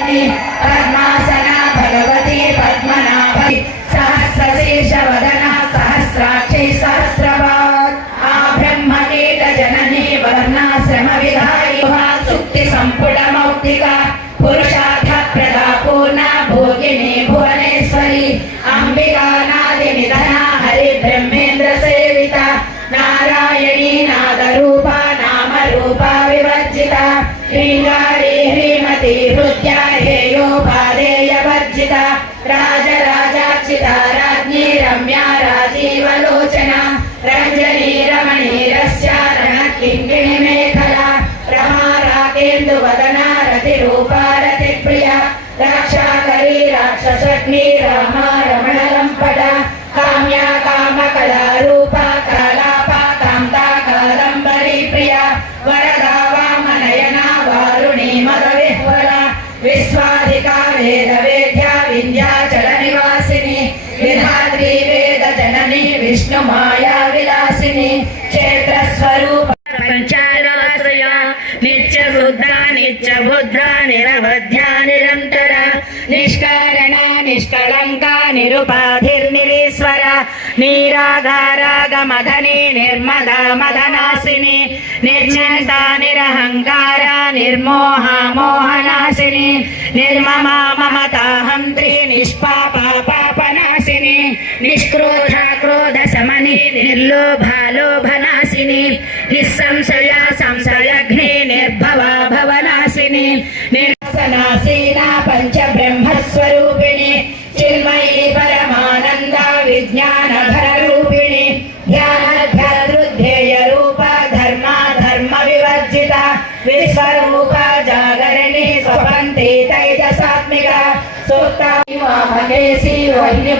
पद्मासना भगवती पद्मनाभि सहस्रशीर्षवदना सहस्राक्षी सहस्रपाद आब्रह्मकीट जननी वर्णाश्रम विधायि सुक्ति संपुट मौक्तिका पुरुषार्थ प्रदा पूर्णा भोगिनी भुवनेश्वरी अंबिका नादि निधना हरि ब्रह्मेन्द्र सेविता नारायणी नाद रूपा नाम रूपा विवर्जिता श्रृंगारी ह्रीमती हृद्या हेयोपादेय वर्जिता राजराजाक्षिता राज्ञी रम्या राजीवलोचना रंजनी रमणीरस्या रणकिङ्किणी मेखला रमा राकेन्दुवदना रतिरूपा रतिप्रिया रक्षाकरी राक्षसग्नि रामा रमणलम्पटा काम्या कामकला रूपा कालापा कान्ता कादम्बरी प्रिया वरदा वामनयना वारुणी मदविह्वला विश्वाधिका वेदवेद्या विन्ध्याचल निवासिनी विधात्री वेद जननी विष्णुमाया विलासिनी क्षेत्रस्वरूप पंचाराश्रया नित्यशुद्धा नित्यबुद्धा निरवध्या निरन्तरा निष्कारणा निष्कलङ्का निरुपाधिर्निरीश्वरा निरागारागमदनी निर्मदा मदनासिनी निर्चिन्ता निरहङ्कारा निर्मोहा मोहनाशिनी निर्ममा ममताहन्त्री निष्पापा पापनाशिनी निष्क्रोधा क्रोधशमनी निर्लोभा लोभनाशिनी निस्संशया संशयघ्ने निर्भवा भवनाशिनी निर्सनासीना पंचब्रह्मस्वरूपिणी चिन्मयी परमानंद विज्ञान भररूपिणी ध्यानध्यानरुद्धेय रूपा धर्मा धर्म विवर्जिता विश्वरूपा जागरणी स्वपन्ति तैजसात्मिका सुप्ता महेशी वह्नि